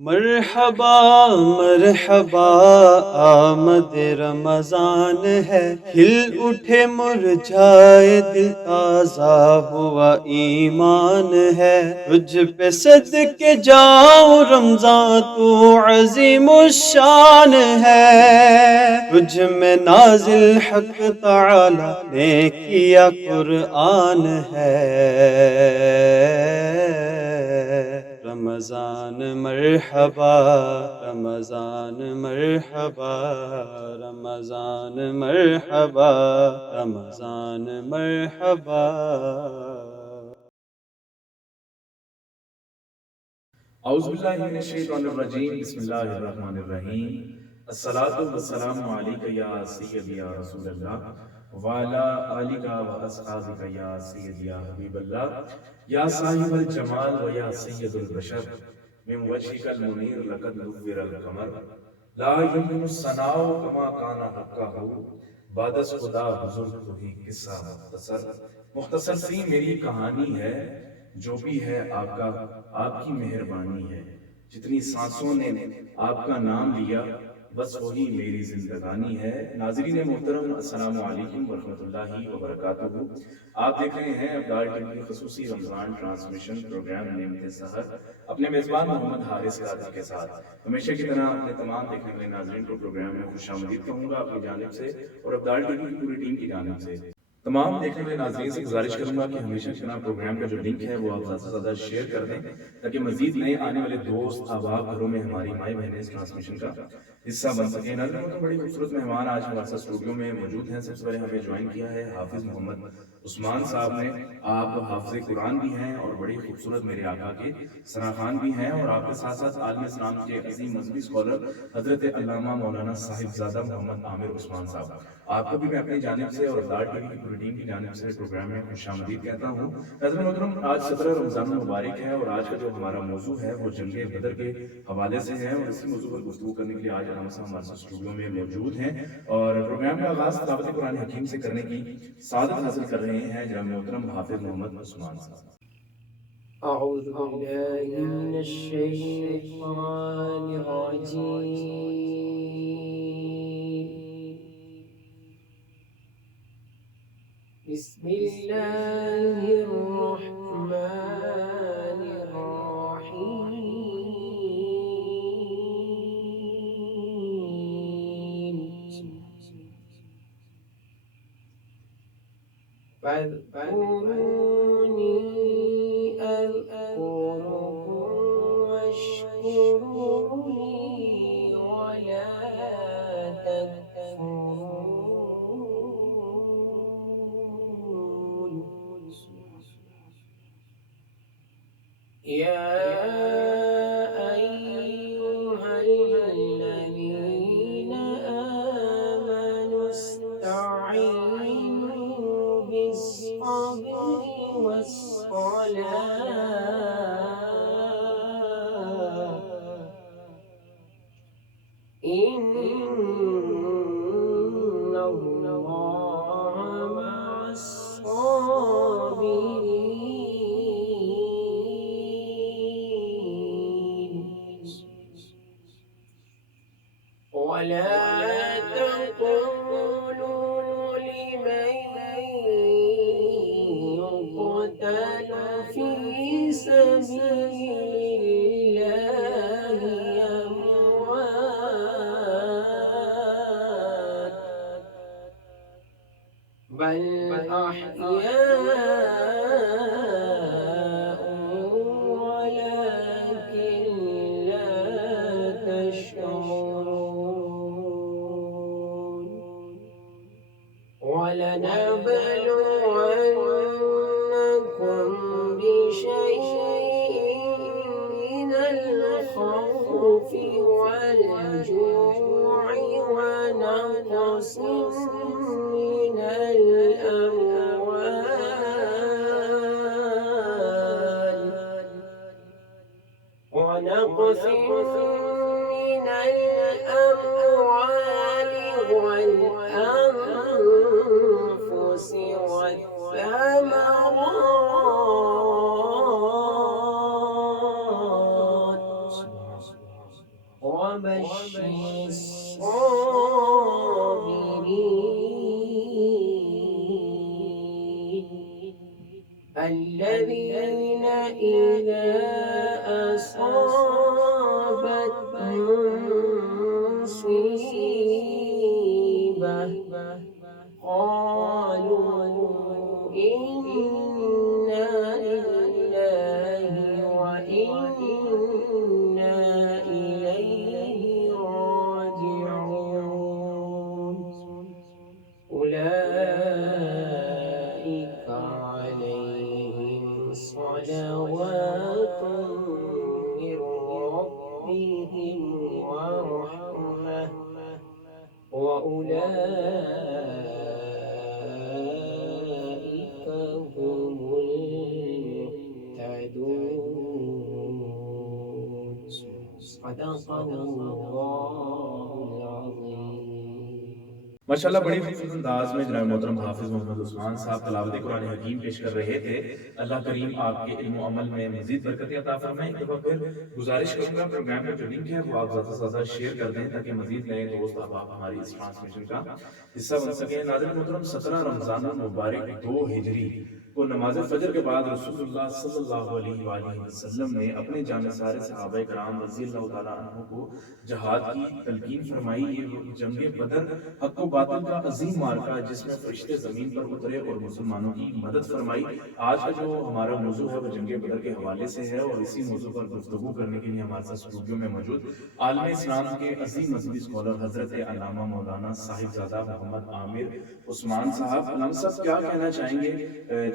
مرحبا مرحبا آمد رمضان ہے، کھل اٹھے مرجھائے دل، تازہ ہوا ایمان ہے۔ تجھ پہ صدقے جاؤں رمضان، تو عظیم الشان ہے۔ تجھ میں نازل حق تعالی نے کیا قرآن ہے۔ رمضان مرحبا رمضان مرحبا رمضان مرحبا رمضان مرحبا۔ اعوذ باللہ من الشیطان الرجیم، بسم اللہ الرحمن الرحیم۔ الصلاۃ والسلام علیک یا سیدی یا رسول اللہ وعلی آلک و اصحابک یا سیدی یا حبیب اللہ، یا صاحب الجمال و یا سید البشر، من وجهک المنیر لقد نور القمر، لا یمکن الثناء کما کان حقہ، بعد از خدا بزرگ تو ہی قصہ مختصر۔ مختصر سی میری کہانی ہے، جو بھی ہے آپ کا آپ کی مہربانی ہے۔ جتنی سانسوں نے آپ کا نام لیا، بس وہی میری زندگانی ہے۔ ناظرین محترم، السلام علیکم ورحمۃ اللہ وبرکاتہ۔ آپ دیکھ رہے ہیں ابدال ٹیم کی خصوصی رمضان ٹرانسمیشن پروگرام نعمت سحر، اپنے میزبان محمد حارث قادری کے ساتھ۔ ہمیشہ کی طرح اپنے تمام دیکھنے والے ناظرین کو پروگرام میں خوش آمدید کہوں گا اپنی جانب سے اور ابدال ٹیم کی پوری ٹیم کی جانب سے۔ تمام دیکھنے والے ناظرین سے گزارش کروں گا کہ ہمیشہ کی طرح پروگرام کا جو لنک ہے وہ آپ زیادہ سے زیادہ شیئر کر دیں، تاکہ مزید نئے آنے والے دوست احباب گھروں میں ہماری مائیں بہنیں اس ٹرانسمیشن کا حصہ بن سکیں۔ ناظرین، تو بڑی خوبصورت مہمان آج ہمارے ساتھ اسٹوڈیو میں موجود ہیں۔ سب سے پہلے ہمیں جوائن کیا ہے حافظ محمد عثمان صاحب نے۔ آپ حافظ قرآن بھی ہیں اور بڑی خوبصورت میرے آقا کے ثنا خوان بھی ہیں، اور آپ کے ساتھ ساتھ عالم اسلام کے عظیم مذہبی اسکالر حضرت علامہ مولانا صاحبزادہ محمد عامر عثمان صاحب، آپ کو بھی میں اپنی جانب سے اور ابدال ٹی وی کی پوری ٹیم کی جانب سے پروگرام میں خوش آمدید کہتا ہوں۔ ناظرین محترم، آج 17 رمضان المبارک ہے، اور آج کا جو ہمارا موضوع ہے وہ جنگ بدر کے حوالے سے ہے، اور اسی موضوع پر گفتگو کرنے کے لیے آج علامہ صاحب ہمارے ساتھ اسٹوڈیو میں موجود ہیں، اور پروگرام کا آغاز تلاوت قرآن حکیم سے کرنے کی سعادت حاصل کر رہے ہیں جناب محترم حافظ محمد عثمان صاحب۔ أعوذ بالله من الشيطان الرجيم، بسم الله الرحمن الرحيم، فاذكروني أذكركم واشكروا لي ولا تكفرون. يا أيها الذين آمنوا استعينوا بالصبر والصلاة، إن الله مع الصابرين. ولا تقولوا لمن يقتل في سبيل الله أموات، بل أحياء ولكن لا تشعرون. ولنبلونكم بشيء من الخوف والجوع ونقص من الأموال والأنفس والثمرات، وبشر الصابرين الذين إذا أصابتهم مصيبة قالوا إنا لله وإنا إليه راجعون أولئك عليهم صلوات من ربهم ورحمة وأولئك هم المهتدون صدق الله العظيم. ماشاءاللہ بڑی خوبصورت انداز میں جناب محترم حافظ محمد عثمان صاحب تلاوت قرآن حکیم پیش کر رہے تھے. اللہ کریم آپ کے علم و عمل میں مزید برکت عطا فرمائے. ایک دفعہ پھر گزارش کروں گا پروگرام کا جو لنک ہے وہ آپ زیادہ سے زیادہ شیئر کر دیں تاکہ مزید نئے دوست احباب ہماری اس ٹرانسمیشن کا حصہ بن سکیں. ناظرین محترم 17 رمضان المبارک 2 ہجری کو نماز فجر کے بعد رسول اللہ صلی اللہ علیہ وآلہ وسلم نے اپنے جامع سارے صحابہ کرام رضی اللہ تعالیٰ عنہ کو جہاد کی تلقین فرمائی. یہ جنگ بدر حق و باطل کا عظیم معرکہ جس میں فرشتے زمین پر اترے اور مسلمانوں کی مدد فرمائی. آج کا جو ہمارا موضوع ہے وہ جنگ بدر کے حوالے سے ہے اور اسی موضوع پر گفتگو کرنے کے لیے ہمارے ساتھ اسٹوڈیو میں موجود عالم اسلام کے عظیم مذہبی اسکالر حضرت علامہ مولانا صاحبزادہ محمد عامر عثمان صاحب. علامہ صاحب کیا کہنا چاہیں گے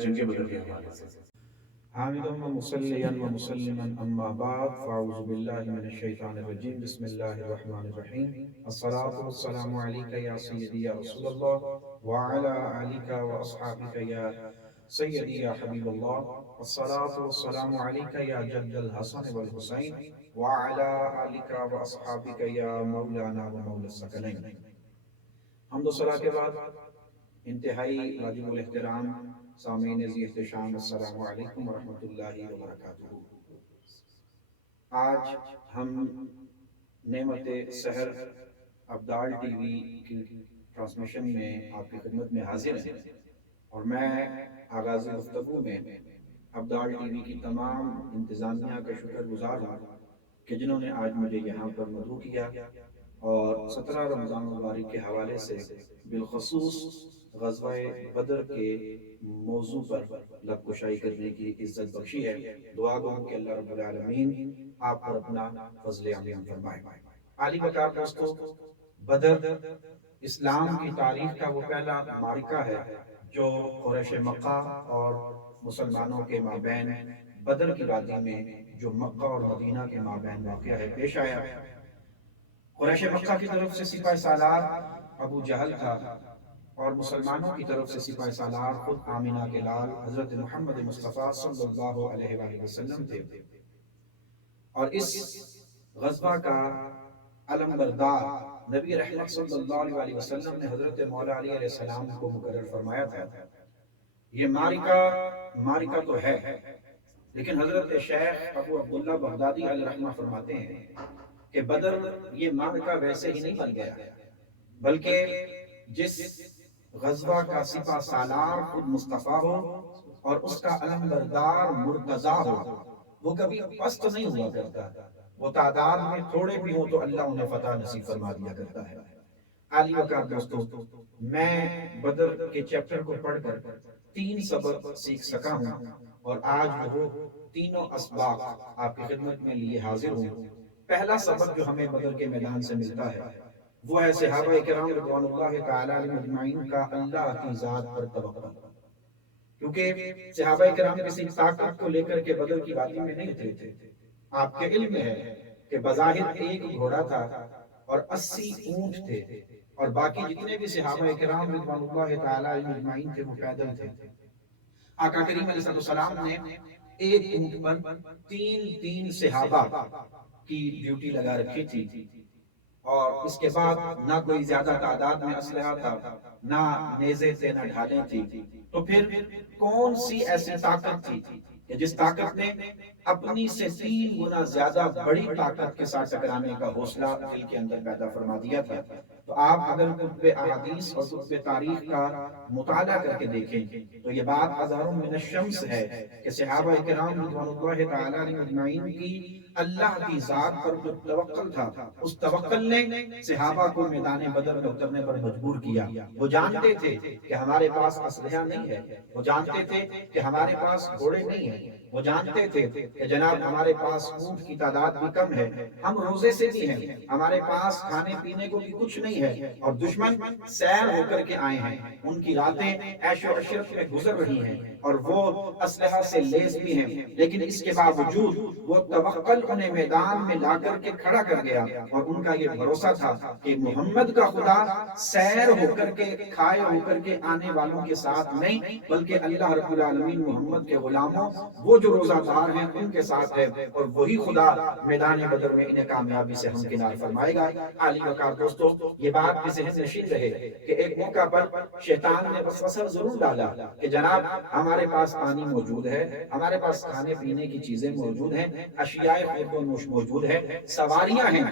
جنگ بدر کے حوالے سے؟ حامدا ومصليا ومسلما اما بعد فاعوذ بالله من الشيطان الرجيم بسم الله الرحمن الرحيم الصلاة والسلام عليك يا سيدي يا رسول الله وعلى آلك واصحابك يا سيدي يا حبيب الله الصلاة والسلام عليك يا جد الحسن والحسين وعلى آلك واصحابك يا مولانا ومولى الثقلين. حمد و صلاۃ کے بعد انتہائی واجب الاحترام سامعین ذی احتشام السلام علیکم ورحمۃ اللہ وبرکاتہ. آج ہم نعمت سحر ابدال ٹی وی کی ٹرانسمیشن میں آپ کی خدمت میں حاضر ہیں اور میں آغاز گفتگو میں ابدال ٹی وی کی تمام انتظامیہ کا شکر گزار ہوں کہ جنہوں نے آج مجھے یہاں پر مدعو کیا اور 17 رمضان مبارک کے حوالے سے بالخصوص غزوہ بدر کے موضوع پر لب کشائی کرنے کی عزت بخشی ہے. دعا گو کہ اللہ رب العالمین آپ پر اپنا فضل عظیم فرمائے. عالی وقار دوستو، بدر اسلام کی تاریخ کا وہ پہلا معرکہ ہے جو قریش مکہ اور مسلمانوں کے مابین بدر کی وادی میں جو مکہ اور مدینہ کے مابین واقع ہے پیش آیا. قریش مکہ کی طرف سے سپاہ سالار ابو جہل تھا اور مسلمانوں کی طرف سے سپاہ سالار خود آمینہ کے لال حضرت محمد مصطفیٰ صلی اللہ علیہ وآلہ وسلم تھے. اور اس غزوہ کا علمبردار نبی رحمت صلی اللہ علیہ وسلم نے حضرت مولا علی علیہ السلام کو مقرر فرمایا تھا. یہ معرکہ تو ہے لیکن حضرت شیخ ابو عبداللہ بغدادی علیہ رحمہ فرماتے ہیں کہ بدر یہ معرکہ ویسے ہی نہیں بن گیا بلکہ جس غزوہ کا سپاہ سالار خود مصطفیٰ ہو اور اس کا علمبردار مرتضیٰ ہو وہ کبھی پست نہیں ہوا کرتا. وہ تعداد میں تھوڑے بھی ہوں تو اللہ انہیں فتح نصیب فرما دیا کرتا ہے. عالی وقار دوستو، میں بدر کے چیپٹر کو پڑھ کر 3 سبق سیکھ سکا ہوں اور آج وہ تینوں اسباق آپ کی خدمت میں لیے حاضر ہوں. پہلا سبق جو ہمیں بدر کے میدان سے ملتا ہے وہ ہے صحابہ کرام رضوان اللہ تعالی علیہم اجمعین کا اللہ کی ذات پر توکل. کیونکہ صحابہ کرام کسی طاقت کو لے کر کے بدر کی وادی میں نہیں اترے تھے. آپ کے علم میں ہے کہ بظاہر ایک گھوڑا تھا اور 80 اونٹ تھے اور باقی جتنے بھی صحابہ کرام رضوان اللہ تعالی علیہم اجمعین تھے وہ پیدل تھے. آقا کریم علیہ السلام نے ایک اونٹ پر 3 صحابہ کی ڈیوٹی لگا رکھی تھی اور اس کے بعد نہ کوئی زیادہ تعداد میں اسلحہ تھا، نہ نیزے تھے، نہ ڈھالیں تھی. تو پھر کون سی ایسی طاقت تھی کہ جس طاقت نے اپنی سے 3 گنا زیادہ بڑی طاقت کے ساتھ ٹکرانے کا حوصلہ دل کے اندر پیدا فرما دیا تھا۔ تو آپ اگر کتب احادیث اور کتب تاریخ کا مطالعہ کر کے دیکھیں تو یہ بات ہزاروں من الشمس ہے کہ صحابہ کرام رضوان اللہ تعالیٰ علیہم اجمعین کی اللہ کی ذات پر جو توکل تھا، اس توکل نے صحابہ کو میدان بدر میں اترنے پر مجبور کیا۔ وہ جانتے تھے کہ ہمارے پاس اسلحہ نہیں ہے، وہ جانتے تھے کہ ہمارے پاس گھوڑے نہیں ہیں، وہ جانتے تھے کہ جناب ہمارے پاس اونٹ کی تعداد بھی کم ہے، ہم روزے سے بھی ہیں، ہمارے پاس کھانے پینے کو بھی کچھ نہیں ہے، اور دشمن سیر ہو کر کے آئے ہیں، ان کی راتیں عیش و عشرت میں گزر رہی ہیں اور وہ اسلحہ سے لیس بھی ہیں، لیکن اس کے باوجود وہ توکل انہیں میدان میں لا کر کے کھڑا کر گیا، اور ان کا یہ بھروسہ تھا کہ محمد کا خدا سیر ہو کر کے کھائے ہو کر کے آنے والوں کے ساتھ نہیں، بلکہ اللہ رب العالمین محمد کے غلاموں وہ جو روزہ دار ہیں ان کے ساتھ ہے، اور وہی خدا میدان بدر میں انہیں کامیابی سے ہمکنار فرمائے گا۔ عالی وقار دوستو، یہ بات بھی ذہن نشین رہے کہ ایک موقع پر شیطان نے وسوسہ ضرور ڈالا کہ جناب ہمارے پاس پانی موجود ہے، ہمارے پاس کھانے پینے کی چیزیں موجود ہیں، اشیاء خیر و نوش موجود ہے، سواریاں ہیں،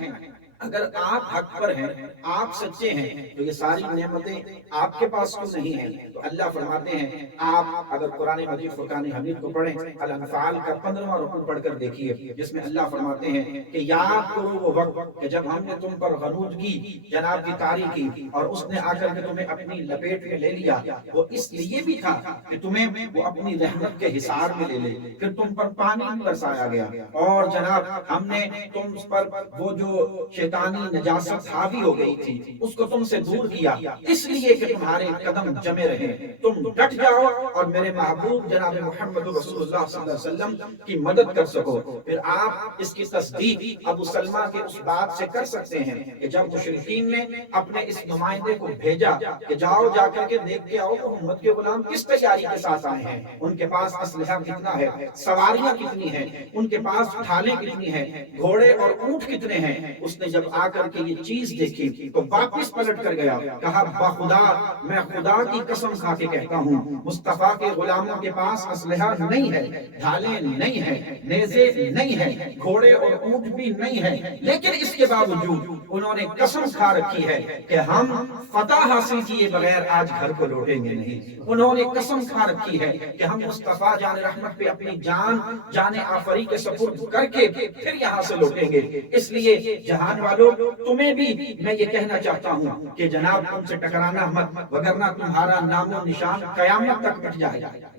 اگر آپ حق پر ہیں، آپ سچے ہیں تو یہ ساری نعمتیں آپ کے پاس کیوں نہیں ہیں؟ تو اللہ فرماتے ہیں آپ اگر قرآن مجید فرقان حمید کو پڑھیں، الانفال کا 15واں رکوع پڑھ کر دیکھیے، جس میں اللہ فرماتے ہیں کہ یاد کرو وہ وقت کہ جب ہم نے تم پر غنودگی جناب کی طاری کی اور اس نے آ کر کے تمہیں اپنی لپیٹ میں لے لیا، وہ اس لیے بھی تھا کہ تمہیں وہ اپنی رحمت کے حصار میں لے لے، پھر تم پر پانی برسایا گیا، اور جناب ہم نے تم پر وہ جو شیطانی نجاست حاوی ہو گئی تھی اس کو تم سے دور کیا، اس لیے کہ تمہارے قدم جمے رہے، تم ڈٹ جاؤ اور میرے محبوب جناب محمد رسول اللہ صلی اللہ علیہ وسلم کی مدد کر سکو۔ پھر آپ اس کی تصدیق ابو سلمہ کے اس بات سے کر سکتے ہیں کہ جب مشرکین نے اپنے اس نمائندے کو بھیجا کہ جاؤ جا کر کے دیکھ کے آؤ محمد کے غلام کس تیاری کے ساتھ آئے ہیں، ان کے پاس اسلحہ کتنا ہے، سواریاں کتنی ہیں، ان کے پاس ڈھالیں کتنی ہیں، گھوڑے اور اونٹ کتنے ہیں، اس نے جب آ کر کے یہ چیز دیکھی تو واپس پلٹ کر گیا، کہا بخدا میں خدا کی قسم کھا کے کہتا ہوں مصطفیٰ کے غلاموں کے پاس اسلحہ نہیں ہے، ڈھالیں نہیں ہیں، نیزے نہیں ہیں، گھوڑے اور اونٹ بھی نہیں ہیں، لیکن اس کے باوجود انہوں نے قسم کھا رکھی ہے کہ ہم فتح حاصل کیے بغیر آج گھر کو لوٹیں گے نہیں، انہوں نے قسم کھا رکھی ہے کہ ہم مصطفیٰ جان رحمت پہ اپنی جان آفری کے سپرد کر کے پھر یہاں سے لوٹیں گے۔ اس لیے جہان والوں تمہیں بھی میں یہ کہنا چاہتا ہوں کہ جناب تم سے ٹکرانا مت، وگرنہ تمہارا نام و نشان قیامت تک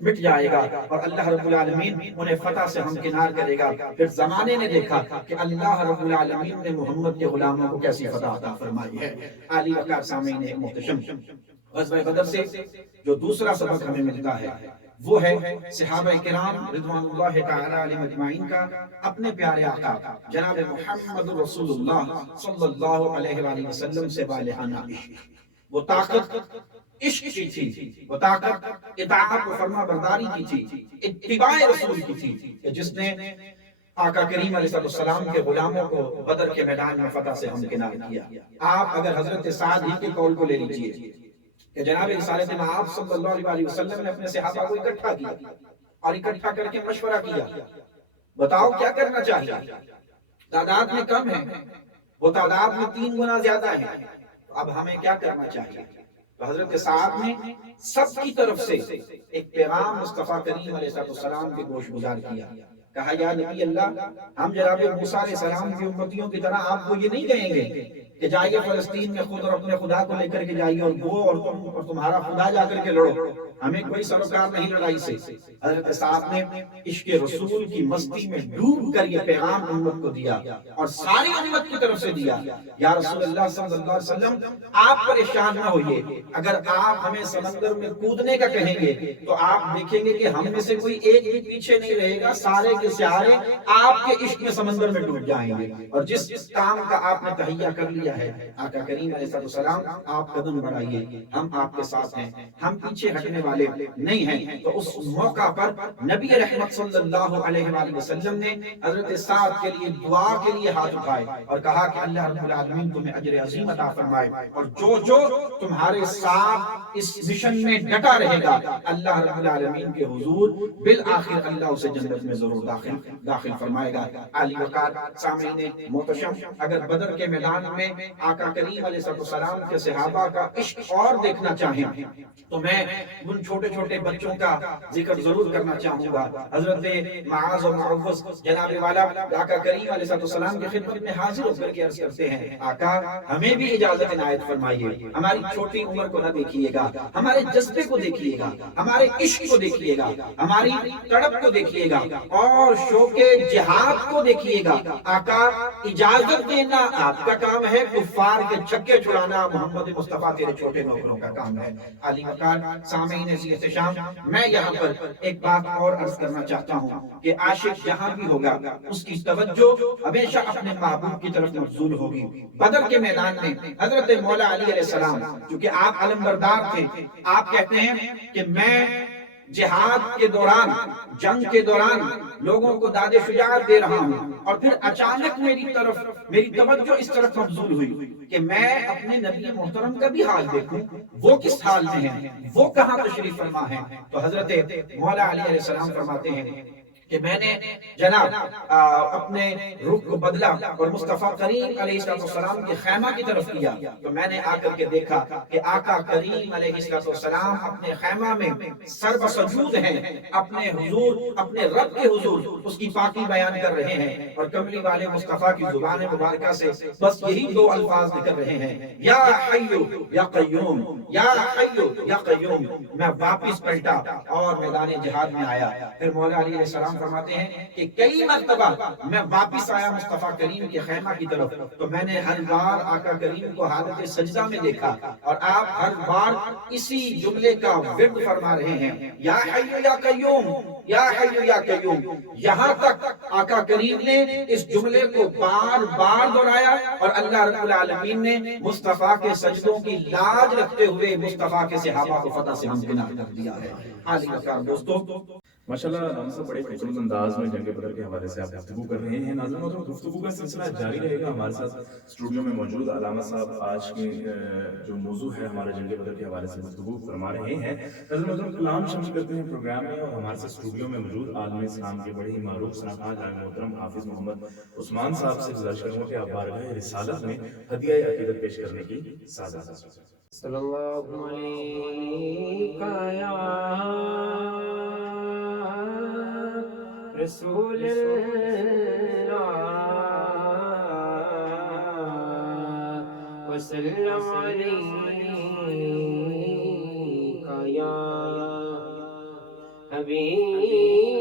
مٹ جائے گا، اور اللہ رب العالمین انہیں فتح سے ہمکنار کرے گا۔ پھر زمانے نے دیکھا کہ اللہ رب العالمین نے محمد کے غلاموں کو کیسی فتح عطا فرمائی ہے۔ عالی وقار سامعین محتشم، غزوہ بدر سے جو دوسرا سبق ہمیں ملتا ہے وہ ہے صحابہ کرام رضوان اللہ تعالی علیہم اجمعین کا اپنے پیارے آقا جناب محمد رسول اللہ صلی اللہ علیہ وآلہ وسلم سے بالہانہ عشق، وہ طاقت عشق کی تھی، وہ طاقت اطاعت و فرما برداری کی تھی، اتباع رسول کی تھی، کہ جس نے آقا کریم علیہ السلام کے غلاموں کو بدر کے میدان میں فتح سے ہمکنار کیا۔ آپ اگر حضرت سعد ہی کے قول کو لے لیجئے کہ جناب رسالت مآب صلی اللہ علیہ وسلم نے اپنے صحابہ کو اکٹھا کیا اور اکٹھا کر کے مشورہ کیا، بتاؤ کیا کرنا چاہیے، تعداد میں کم ہے، وہ تعداد میں 3 گنا زیادہ ہے، اب ہمیں کیا کرنا چاہیے؟ تو حضرت صاحب نے سب کی طرف سے ایک پیغام مصطفیٰ کریم علیہ السلام کے گوش گزار کیا، کہا یا نبی اللہ، ہم جناب موسیٰ علیہ السلام کی امتیوں کی طرح آپ کو یہ نہیں کہیں گے کہ جائیے فلسطین میں خود اور اپنے خدا کو لے کر کے جائیے اور وہ اور تم اور تمہارا خدا جا کر کے لڑو، ہمیں کوئی سروکار نہیں لڑائی سے۔ حضرت صاحب نے عشق رسول کی مستی میں ڈوب کر یہ پیغام امت کو دیا اور ساری امت کی طرف سے دیا، یا رسول اللہ صلی اللہ علیہ وسلم آپ پریشان نہ ہوئیے، اگر آپ ہمیں سمندر میں کودنے کا کہیں گے تو آپ دیکھیں گے کہ ہم میں سے کوئی ایک بھی پیچھے نہیں رہے گا، سارے کے سارے آپ کے عشق میں سمندر میں ڈوب جائیں گے، اور جس کام کا آپ نے تہیہ کر لیا دیا ہے آقا کریم علیہ السلام آپ قدم بڑھائیے، ہم آپ کے ساتھ ہیں، ہم پیچھے ہٹنے والے نہیں ہیں۔ تو اس موقع پر نبی رحمت صلی اللہ علیہ وآلہ وسلم نے حضرت سعد کے لیے دعا کے لیے ہاتھ اٹھائے اور کہا کہ اللہ رب العالمین تمہیں اجر عظیم عطا فرمائے، اور جو جو تمہارے ساتھ اس مشن میں ڈٹا رہے گا اللہ رب العالمین کے حضور بالآخر اللہ اسے جنت میں ضرور داخل فرمائے گا۔ علی وقار سامعین محتشم، اگر بدر کے میدان میں آقا کریم علیہ السلام کے صحابہ کا عشق اور دیکھنا چاہیں تو میں ان چھوٹے چھوٹے بچوں کا ذکر ضرور کرنا چاہوں گا۔ حضرت معاذ و معوذ جناب والا آقا کریم علیہ السلام کی خدمت میں حاضر ہو کر کے عرض کرتے ہیں آقا ہمیں بھی اجازت عنایت فرمائیے، ہماری چھوٹی عمر کو نہ دیکھیے گا، ہمارے جذبے کو دیکھیے گا، ہمارے عشق کو دیکھیے گا، ہماری تڑپ کو دیکھیے گا اور شوق جہاد کو دیکھیے گا۔ آقا اجازت دینا آپ کا کام ہے، کفار کے چھکے چھڑانا محمد مصطفیٰ تیرے چھوٹے نوکروں کا کام ہے۔ علی وقار سامعین احتشام، میں یہاں پر ایک بات اور عرض کرنا چاہتا ہوں کہ عاشق جہاں بھی ہوگا اس کی توجہ ہمیشہ اپنے محبوب کی طرف مبذول ہوگی۔ بدر کے میدان میں حضرت مولا علی علیہ السلام چونکہ آپ علمبردار تھے، آپ کہتے ہیں کہ میں جہاد کے دوران، جنگ کے دوران لوگوں کو داد شجاعت دے رہا ہوں اور پھر اچانک میری توجہ اس طرف مبذول ہوئی کہ میں اپنے نبی محترم کا بھی حال دیکھوں، وہ کس حال میں ہیں، وہ کہاں تشریف فرما ہیں۔ تو حضرت مولا علی علیہ السلام فرماتے ہیں کہ میں نے جناب اپنے رخ کو بدلا اور مصطفیٰ کریم علیہ السلام کے خیمہ کی طرف کیا تو میں نے آ کر کے دیکھا کہ آقا کریم علیہ السلام اپنے خیمہ میں سر بسجود ہیں، اپنے حضور، اپنے رب کے حضور اس کی پاکی بیان کر رہے ہیں اور کملی والے مصطفیٰ کی زبان مبارکہ سے بس یہی دو الفاظ نکل رہے ہیں، یا حیو یا قیوم، یا حیو یا قیوم۔ میں واپس پلٹا اور میدان جہاد میں آیا۔ پھر مولا علیہ السلام فرماتے ہیں کہ کئی مرتبہ میں واپس آیا مصطفیٰ کریم کے خیمہ کی طرف تو میں نے ہر بار آقا کریم کو حالت سجدہ میں دیکھا اور آپ ہر بار اسی جملے کا ورد فرما رہے ہیں، یا حی یا قیوم، یا حی یا قیوم۔ یہاں تک آقا کریم نے اس جملے کو بار بار دہرایا اور اللہ رب العالمین نے مصطفیٰ کے سجدوں کی لاج رکھتے ہوئے مصطفیٰ کے صحابہ کو فتح سے ہمکنار کر دیا ہے۔ عالی وقار دوستو، ماشاءاللہ ناظرین صاحب بڑے خوبصورت انداز میں جنگ بدر کے حوالے سے آپ گفتگو کر رہے ہیں۔ ناظرین محترم گفتگو کا سلسلہ جاری رہے گا۔ ہمارے ساتھ اسٹوڈیو میں موجود علامہ صاحب آج کے جو موضوع ہے ہمارے جنگ بدر کے حوالے سے گفتگو فرما رہے ہیں۔ ناظرین محترم کلام شامل کرتے ہیں پروگرام میں اور ہمارے ساتھ اسٹوڈیو میں موجود عالم اسلام کے بڑے ہی معروف صنعتکار جناب محترم حافظ محمد عثمان صاحب سے گزارش کروں گا کہ آپ بارگاہ رسالت میں ہدیہ عقیدت پیش کرنے کی سعادت حاصل کریں۔ صلی اللہ علیہ رسول اللہ وسلم علیکہ یا حبیب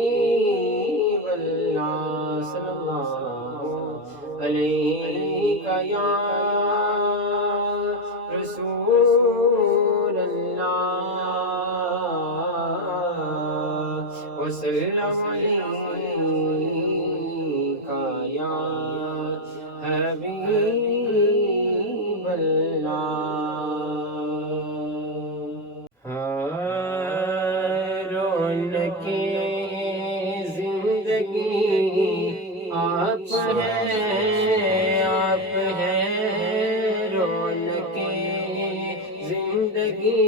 اللہ صلی اللہ علیہ یا رسول اللہ وسلم علیکہ یا حبیب اللہ۔ رونق زندگی آپ ہیں، آپ ہیں، رونق زندگی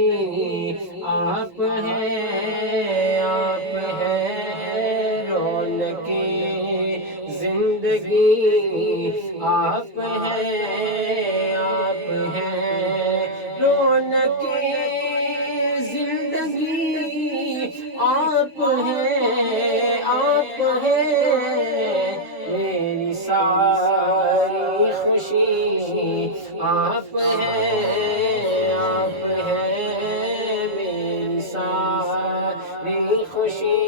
آپ ہیں، آپ ہیں، رونق زندگی آپ ہیں، آپ ہیں، رونق زندگی آپ ہیں، آپ ہیں، میری ساری خوشی آپ ہیں، آپ ہیں، میری ساری خوشی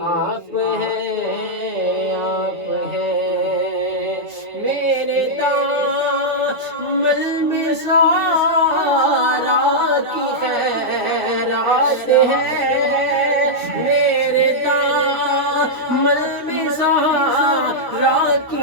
آپ ہیں، آپ ہیں، میرے دامن میں سارا کی خیرات ہے، میرے دامن میں سارا کی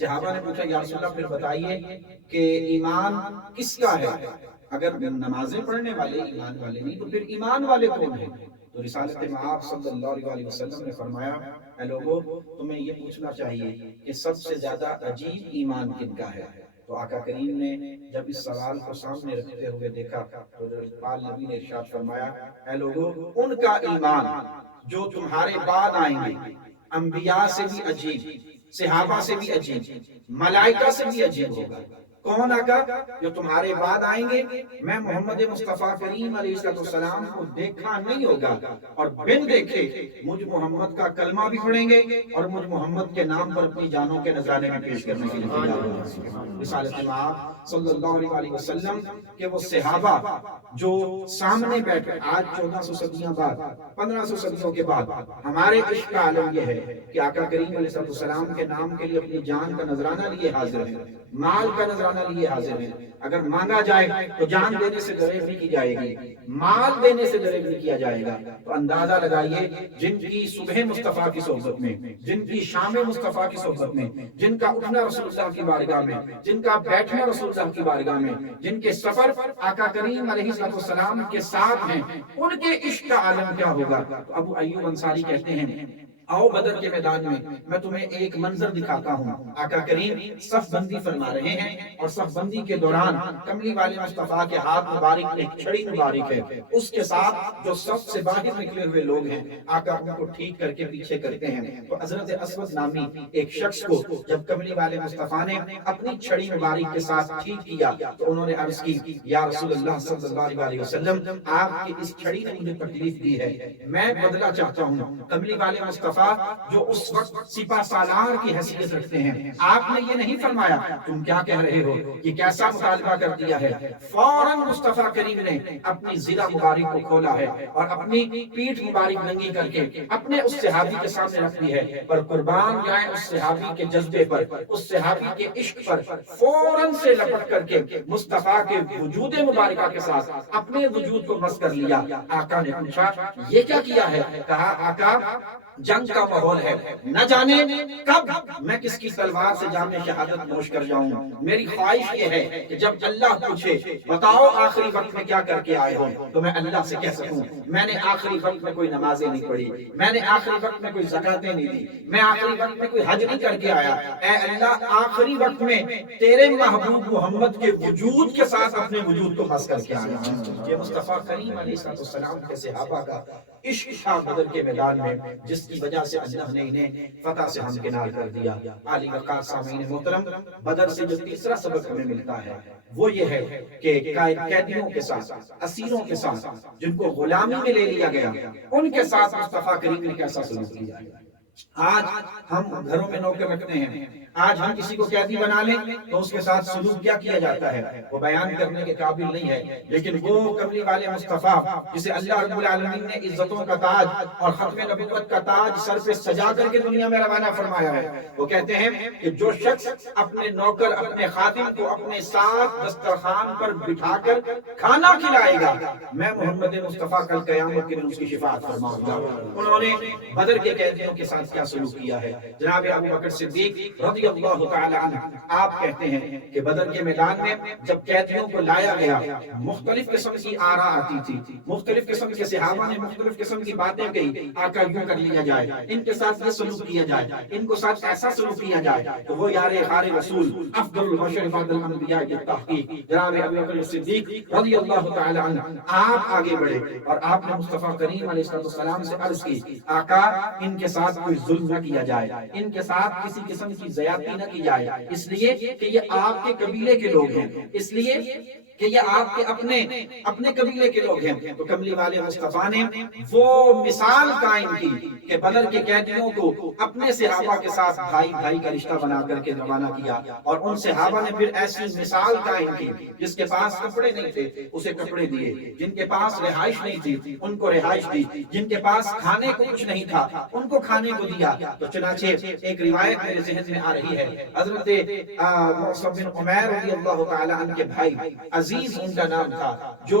صحابہ نے پوچھا یا رسول اللہ پھر بتائیے کہ ایمان کس کا ہے؟ اگر نمازیں پڑھنے والے ایمان والے نہیں تو پھر ایمان والے کون ہیں؟ تو رسالت مآب صلی اللہ علیہ وسلم نے فرمایا اے لوگو تمہیں یہ پوچھنا چاہیے کہ سب سے زیادہ عجیب ایمان کن کا ہے؟ تو آقا کریم نے جب اس سوال کو سامنے رکھتے ہوئے دیکھا تو پال نبی نے ارشاد فرمایا اے لوگو ان کا ایمان جو تمہارے بعد آئیں گے، انبیاء سے بھی عجیب، صحابہ سے بھی عجیب، ملائکہ سے بھی عجیب ہوگا۔ کون آقا؟ جو تمہارے بعد آئیں گے، میں محمد مصطفیٰ کریم علیہ السلام کو دیکھا نہیں ہوگا اور بن دیکھے مجھ محمد کا کلمہ بھی پڑھیں گے اور مجھ محمد کے نام پر اپنی جانوں کے نذرانے میں پیش کرنے کے لیے تیار ہوں۔ رسالت مآب صلی اللہ علیہ وسلم کہ وہ صحابہ جو سامنے بیٹھے آج 1400 صدیاں بعد، 1500 صدیوں کے بعد ہمارے عشق کا عالم یہ ہے کہ آقا کریم علیہ السلام کے نام کے لیے اپنی جان کا نذرانہ لیے حاضر ہیں، مال کا نذرانہ لیے حاضر ہیں۔ اگر مانگا جائے تو جان دینے سے دریغ نہیں کی جائے گی، مال دینے سے دریغ نہیں کیا جائے گا۔ تو اندازہ لگائیے جن کی صبح مصطفیٰ کی صحبت میں، جن کی شام مصطفیٰ کی صحبت میں، جن کا اٹھنا رسول اللہ کی بارگاہ میں، جن کا بیٹھنا رسول اللہ کی بارگاہ میں، جن کے سفر آقا کریم علیہ السلام کے ساتھ ہیں، ان کے عشق کا عالم کیا ہوگا؟ تو ابو ایوب انصاری کہتے ہیں آؤ بدر کے میدان میں تمہیں ایک منظر دکھاتا ہوں۔ آقا کریم صف بندی فرما رہے ہیں اور صف بندی کے دوران کملی والے مصطفیٰ کے ہاتھ مبارک میں ایک چھڑی مبارک ہے، اس کے ساتھ جو صف سے باہر نکلے ہوئے لوگ ہیں آقا ان کو ٹھیک کر کے پیچھے کرتے ہیں۔ تو حضرت اسود نامی ایک شخص کو جب کملی والے مصطفیٰ نے اپنی چھڑی مبارک کے ساتھ ٹھیک کیا تو انہوں نے عرض کی یا رسول اللہ صلی اللہ علیہ وسلم آپ کی اس چھڑی نے مجھے تکلیف دی ہے، میں بدلہ چاہتا ہوں۔ کملی والے مصطفیٰ جو اس وقت سپہ سالار کی حیثیت رکھتے ہیں، آپ نے یہ نہیں فرمایا تم کیا کہہ رہے ہو، یہ کیسا مطالبہ کر دیا ہے؟ فوراً مصطفیٰ کریم نے اپنی زرہ مبارک کو کھولا ہے اور اپنی پیٹھ مبارک ننگی کر کے اپنے اس صحابی کے سامنے رکھ دی ہے، پر قربان جائیں اس صحابی کے جذبے پر، اس صحابی کے عشق پر، فوراً سے لپٹ کر کے مصطفیٰ کے وجود مبارکہ کے ساتھ اپنے وجود کو مس کر لیا۔ آقا نے پوچھا یہ کیا کیا ہے؟ کہا آقا جنگ کا ماحول ہے، نہ جانے کب میں کس کی تلوار سے جام شہادت نوش کر جاؤں۔ میری خواہش یہ ہے کہ جب اللہ پوچھے بتاؤ آخری وقت میں کیا کر کے آئے ہو تو میں اللہ سے کہہ سکوں میں نے آخری وقت میں کوئی نمازیں نہیں پڑھی، میں نے آخری وقت میں کوئی زکاتیں نہیں دی، میں آخری وقت میں کوئی حج نہیں کر کے آیا، اے اللہ آخری وقت میں تیرے محبوب محمد کے وجود کے ساتھ اپنے وجود کو بس کر کے آیا۔ یہ مصطفیٰ کریم علیہ السلام کے صحابہ کا عشق تھا بدر کے میدان میں، جس کی وجہ سے اللہ نے انہیں فتح سے ہمکنار کر دیا۔ عالی وقار سامعین محترم، بدر سے جو تیسرا سبق ہمیں ملتا ہے وہ یہ ہے کہ قیدیوں کے ساتھ، اسیروں کے ساتھ، جن کو غلامی میں لے لیا گیا، ان کے ساتھ مصطفیٰ کریم نے کیسا سلوک کیا ہے۔ آج ہم گھروں میں نوکر رکھتے ہیں، آج ہم کسی کو قیدی بنا لیں تو اس کے ساتھ سلوک کیا کیا جاتا ہے وہ بیان کرنے کے قابل نہیں ہے، لیکن وہ کملی والے مصطفیٰ جسے اللہ رب العالمین نے عزتوں کا تاج اور ختم نبوت کا تاج سر پہ سجا کر کے دنیا میں روانہ فرمایا ہے، وہ کہتے ہیں کہ جو شخص اپنے نوکر اپنے خادم کو اپنے ساتھ دسترخوان پر بٹھا کر کھانا کھلائے گا میں محمد مصطفیٰ کل قیامت کے دن اس کی شفاعت فرماؤں گا۔ انہوں نے بدر کے قیدیوں کے ساتھ کیا سلوک کیا ہے؟ جناب ابو بکر صدیق رضی اللہ تعالی عنہ آپ کہتے ہیں کہ بدر کے میدان میں جب قیدیوں کو لایا گیا مختلف قسم کی آرا آتی تھی، مختلف قسم کے صحابہ نے مختلف قسم کی باتیں کہی، آقا یوں کر لیا جائے، ان کے ساتھ یہ سلوک کیا جائے، ان کو ساتھ ایسا سلوک کیا جائے، تو وہ یار غار رسول افضل البشر بعد الانبیاء کی تحقیق جناب ابو بکر صدیق رضی اللہ تعالی عنہ آپ آگے بڑھے اور آپ نے مصطفیٰ کریم علیہ السلام سے عرض کی آقا ان کے ساتھ کوئی ظلم نہ کیا جائے، ان کے ساتھ کسی قسم کی زیادتی نہ کی جائے، اس لیے کہ یہ آپ کے قبیلے کے لوگ ہیں، اس لیے کہ یہ آپ کے اپنے قبیلے کے لوگ ہیں۔ تو کملی والے مصطفیٰ نے وہ مثال قائم کی کہ بدر کے قیدیوں کو اپنے صحابہ کے ساتھ بھائی بھائی کا رشتہ بنا کر کے روانہ کیا، اور ان صحابہ نے پھر ایسی مثال قائم کی جس کے پاس کپڑے نہیں تھے اسے کپڑے دیے، جن کے پاس رہائش نہیں تھی ان کو رہائش دی، جن کے پاس کھانے کو کچھ نہیں تھا ان کو کھانے کو دیا۔ تو چنانچہ ایک روایت میرے ذہن میں آ رہی ہے، حضرت مصعب بن عمیر رضی اللہ تعالی عنہ کے بھائی عزیز ان کا نام تھا، جو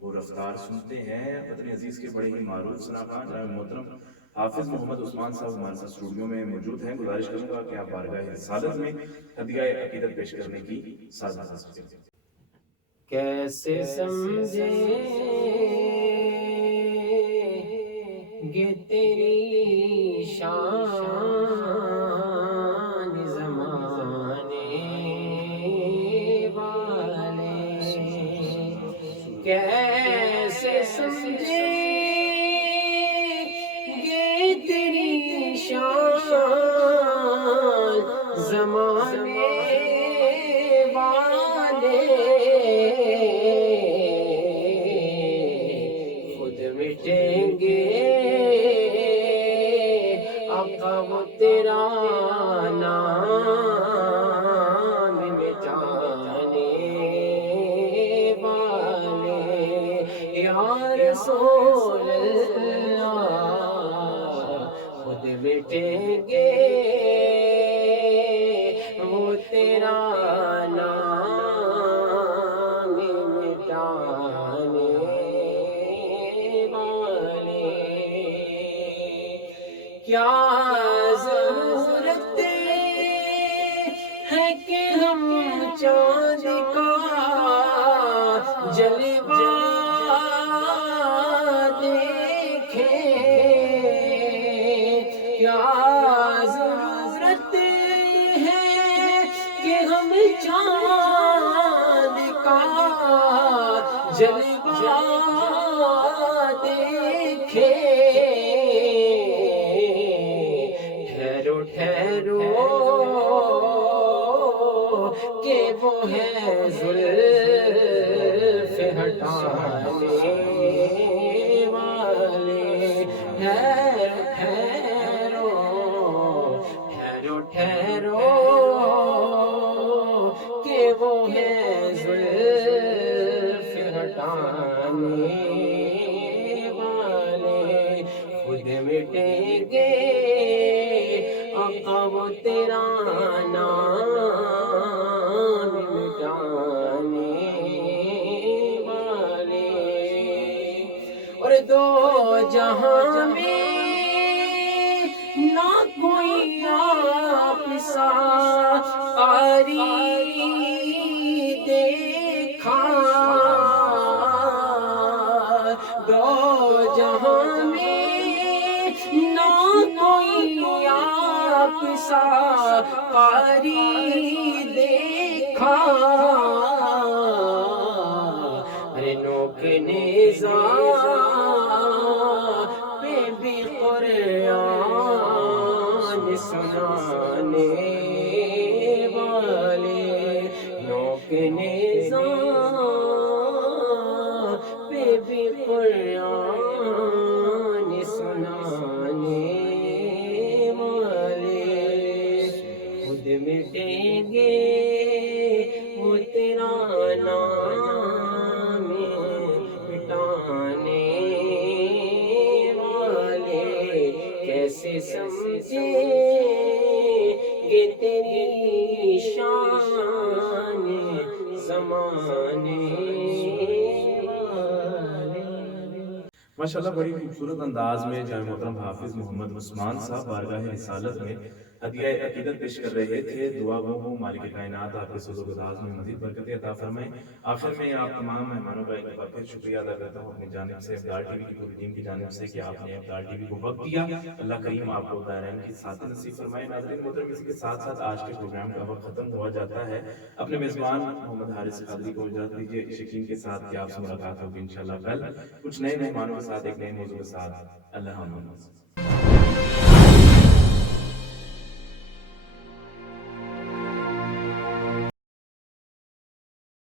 وہ رفتار سنتے ہیں وطن عزیز کے بڑے ہی معروف ثناخوان جناب محترم حافظ محمد عثمان صاحب ہمارے ساتھ اسٹوڈیو میں موجود ہیں. گزارش کروں گا کہ آپ بارگاہ رسالت میں ہدیہ عقیدت پیش کرنے کی سعادت حاصل کریں. کیسے سمجھے گے تیری شان زمانے والے، کیسے سمجھے گے تیری شان زمانے والے، خود مٹیں گے آقا وہ تیرا نام مٹانے والے. یا رسول اللہ خود مٹیں گے وہ تیرا نام مٹانے والے. کیا ضرورت ہے کہ ہم چاند کا جلوہ دیکھیں، کیا ضرورت ہے کہ ہم چاند کا جلوہ دیکھیں. ٹھہرو ٹھہرو کہ وہ ہے زلف ہٹانے والے. ٹھہرو ٹھہرو ٹھہرو کہ وہ ہے زلف ہٹانے والے. خود مٹیں گے آقا وہ تیرا نام مٹانے والے. اور دو جہاں میں نہ کوئی آپ سا قاری دیکھا، دو جہاں میں نہ کوئی آپ سا قاری دیکھا. ارے نوک نیزاں پہ بھی قرآن سنانے والے، نوک نیزاں پہ بھی قرآن سنانے والے. خود مٹیں گے وہ تیرا نام مٹانے والے. کیسے سمجھے گے تیری شان زمانے والے. ماشاءاللہ بڑی خوبصورت انداز میں جناب محترم حافظ محمد عثمان صاحب بارگاہ رسالت میں ہدیہ عقیدت پیش کر رہے تھے. دعا گو ہوں مالک کائنات آپ کے سوز و گداز میں مزید برکتیں عطا فرمائیں. آخر میں آپ تمام مہمانوں کا ایک بار پھر شکریہ ادا کرتا ہوں اپنی جانب سے، افطار ٹی وی کی پوری ٹیم کی جانب سے کہ آپ نے افطار ٹی وی کو وقت دیا. اللہ کریم آپ کو دائرین کی ساتھ نصیب فرمائے. ناظرین محترم اسی کے ساتھ ساتھ آج کے پروگرام کا وقت ختم ہوا جاتا ہے. اپنے میزبان محمد حارث قادری کو اجازت دیجیے اس یقین کے ساتھ کہ آپ سے ملاقات ہوگی انشاءاللہ کل کچھ نئے مہمانوں کے ساتھ ایک نئے موضوع کے ساتھ. اللہ حافظ.